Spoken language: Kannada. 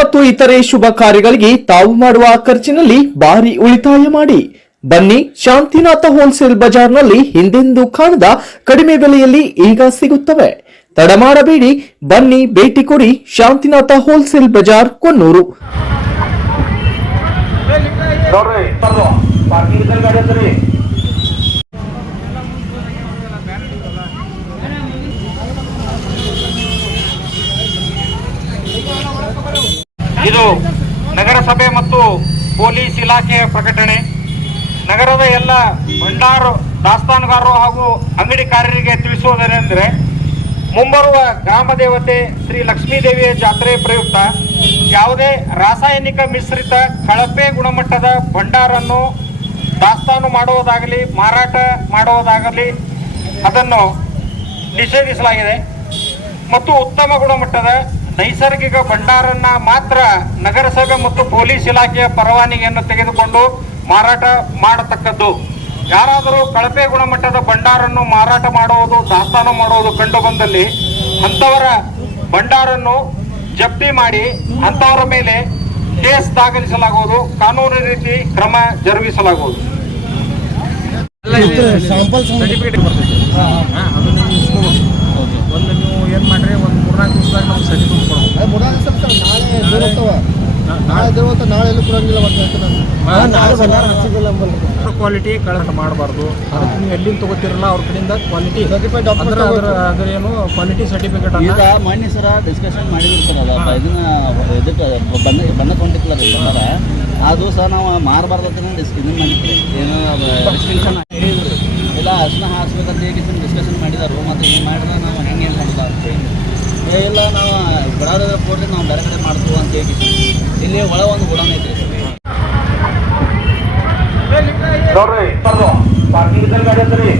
ಮತ್ತು ಇತರೆ ಶುಭ ಕಾರ್ಯಗಳಿಗೆ ತಾವು ಮಾಡುವ ಖರ್ಚಿನಲ್ಲಿ ಭಾರಿ ಉಳಿತಾಯ ಮಾಡಿ. ಬನ್ನಿ, ಶಾಂತಿನಾಥ ಹೋಲ್ಸೇಲ್ ಬಜಾರ್ನಲ್ಲಿ ಹಿಂದೆಂದೂ ಕಾಣದ ಕಡಿಮೆ ಬೆಲೆಯಲ್ಲಿ ಈಗ ಸಿಗುತ್ತವೆ. ತಡ ಮಾಡಬೇಡಿ, ಬನ್ನಿ, ಭೇಟಿ ಕೊಡಿ. ಶಾಂತಿನಾಥ ಹೋಲ್ಸೇಲ್ ಬಜಾರ್, ಕೊಣ್ಣೂರು. ಇದು ನಗರಸಭೆ ಮತ್ತು ಪೊಲೀಸ್ ಇಲಾಖೆಯ ಪ್ರಕಟಣೆ. ನಗರದ ಎಲ್ಲ ಭಂಡಾರ ದಾಸ್ತಾನುಗಾರರು ಹಾಗೂ ಅಂಗಡಿಕಾರರಿಗೆ ತಿಳಿಸುವುದೇನೆಂದರೆ, ಮುಂಬರುವ ಗ್ರಾಮ ದೇವತೆ ಶ್ರೀ ಲಕ್ಷ್ಮೀದೇವಿಯ ಜಾತ್ರೆ ಪ್ರಯುಕ್ತ ಯಾವುದೇ ರಾಸಾಯನಿಕ ಮಿಶ್ರಿತ ಕಳಪೆ ಗುಣಮಟ್ಟದ ಭಂಡಾರನ್ನು ದಾಸ್ತಾನು ಮಾಡುವುದಾಗಲಿ ಮಾರಾಟ ಮಾಡುವುದಾಗಲಿ ಅದನ್ನು ನಿಷೇಧಿಸಲಾಗಿದೆ. ಮತ್ತು ಉತ್ತಮ ಗುಣಮಟ್ಟದ ನೈಸರ್ಗಿಕ ಭಂಡಾರನ್ನ ಮಾತ್ರ ನಗರಸಭೆ ಮತ್ತು ಪೊಲೀಸ್ ಇಲಾಖೆಯ ಪರವಾನಗಿಯನ್ನು ತೆಗೆದುಕೊಂಡು ಮಾರಾಟ ಮಾಡತಕ್ಕದ್ದು. ಯಾರಾದರೂ ಕಳಪೆ ಗುಣಮಟ್ಟದ ಭಂಡಾರನ್ನು ಮಾರಾಟ ಮಾಡುವುದು, ದಾಸ್ತಾನು ಮಾಡುವುದು ಕಂಡು ಬಂದಲ್ಲಿ ಅಂಥವರ ಭಂಡಾರನ್ನು ಜಪ್ತಿ ಮಾಡಿ ಅಂಥವರ ಮೇಲೆ ಕೇಸ್ ದಾಖಲಿಸಲಾಗುವುದು, ಕಾನೂನು ರೀತಿ ಕ್ರಮ ಜರುಗಿಸಲಾಗುವುದು. ಒಂದು ನೀವು ಏನು ಮಾಡ್ರಿ, ಒಂದು 3-4 ದಿವಸದಾಗ ನಮ್ಗೆ ಸರ್ಟಿಫಿಕೇಟ್ ಕೊಡೋದು. ಕ್ವಾಲಿಟಿ ಕಳಂಟ ಮಾಡಬಾರ್ದು. ಅದಕ್ಕೆ ನೀವು ಎಲ್ಲಿಂದ ತಗೋತಿರಲ್ಲ ಅವ್ರ ಕಡೆಯಿಂದ ಕ್ವಾಲಿಟಿ ಅದ್ರ ಏನು ಕ್ವಾಲಿಟಿ ಸರ್ಟಿಫಿಕೇಟ್ ಈಗ ಮಾನ್ಯ ಸರ ಡಿಸ್ಕಷನ್ ಮಾಡಿದಿರ್ತಾರಲ್ಲ, ಇದಕ್ಕೆ ಬಣ್ಣ ತೊಗೊಂಡಿರ್ತಾರ, ಅದು ಸಹ ನಾವು ಮಾರಬಾರ್ದು ಅಂತ ಇದನ್ನು ಮಾಡಿದ್ವಿ. ಏನು ರೆಸ್ಟ್ರಿಕ್ಷನ್ ಹೇಳಿದ್ರು ಇಲ್ಲ, ಅರ್ಶನ ಹಾರಿಸ್ಬೇಕಂತ ಹೇಗೆ ಡಿಸ್ಕಷನ್ ಮಾಡಿದಾರು. ಮತ್ತು ಏನು ಮಾಡಿದ್ರೆ ನಾವು ಹೆಂಗೆ ಏನು ಮಾಡೋದು ಅಂತ ಇಲ್ಲ, ನಾವು ಬಡಾರ ಕೊಡ್ರಿ, ನಾವು ಬೇರೆ ಕಡೆ ಮಾಡ್ತೀವಿ ಅಂತ ಹೇಳಿ ಇಲ್ಲಿ ಒಳ ಒಂದು ಗುಡಾನ ಐತ್ರಿ. ನೋಡ್ರಿ ಪಾರ್ಕಿಂಗ್ ಗಾಡಿ ಐತ್ರಿ.